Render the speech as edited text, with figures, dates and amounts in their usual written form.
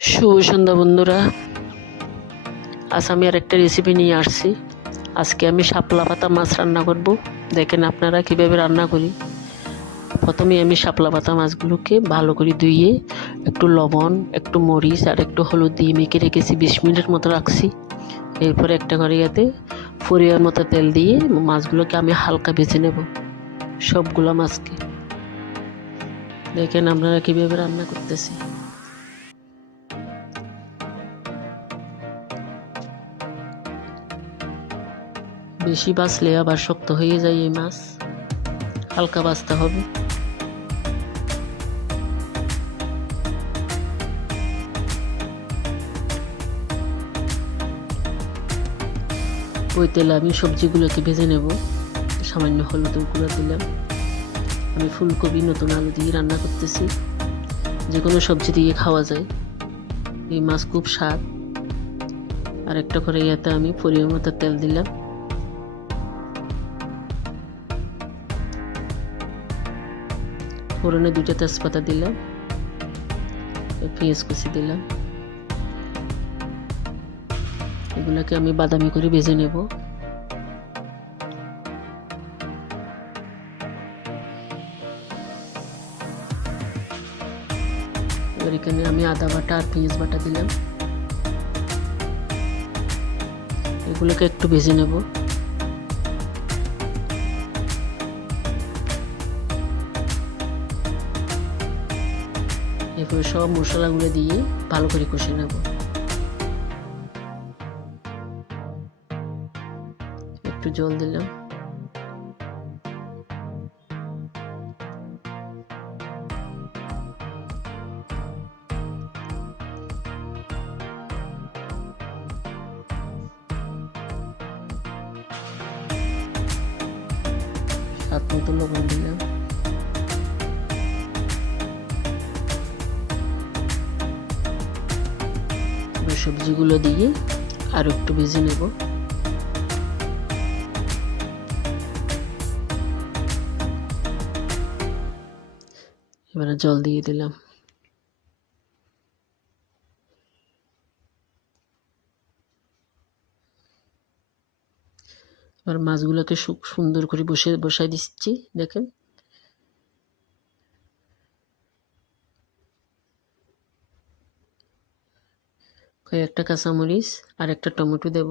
শুভ সন্ধ্যা বন্ধুরা। আজ আমি আর একটা রেসিপি নিয়ে আসছি। আজকে আমি শাপলা পাতা মাছ রান্না করব। দেখেন আপনারা কিভাবে রান্না করি। প্রথমে আমি শাপলা পাতা মাছগুলোকে ভালো করে ধুয়ে একটু লবণ, একটু মরিচ আর একটু হলুদ দিয়ে মেখে রেখেছি, 20 মিনিটের মতো রাখছি। এরপরে একটা কড়াইতে পরিমাণ মতো তেল দিয়ে মাছগুলোকে আমি হালকা ভেজে নেব, সবগুলো মাছকে। দেখেন আপনারা কিভাবে রান্না করতেছি। বেশি বাছলে আবার শক্ত হয়ে যায় এই মাছ, হালকা বাছতে হবে। ওই তেলে আমি সবজিগুলোকে ভেজে নেব। সামান্য হলুদের গুঁড়ো দিলাম। আমি ফুলকপি নতুন আলু দিয়ে রান্না করতেছি। যে কোনো সবজি দিয়ে খাওয়া যায়। এই মাছ খুব স্বাদ। আর একটা করে ইয়াতে আমি পরিমাণ মতো তেল দিলাম। ফোড়নে 2টা তেজপাতা দিলাম, পেঁয়াজ কুচি দিলাম। এগুলোকে আমি বাদামি করে ভেজে নেব। এবার এখানে আমি আদা বাটা আর পেঁয়াজ বাটা দিলাম। এগুলোকে একটু ভেজে নেব। এরপরে সব মশলাগুলো দিয়ে ভালো করে কষে নেব। একটু জল দিলাম। স্বাদ মতো লবণ দিলাম। সবজিগুলো দিয়ে আর একটু ভেজে নেব। এবারে জল দিয়ে দিলাম। এবার মাছগুলোকে সুন্দর করে বসাই দিচ্ছি। দেখেন কয়েকটা কাঁচামরিচ আর একটা টমেটো দেব।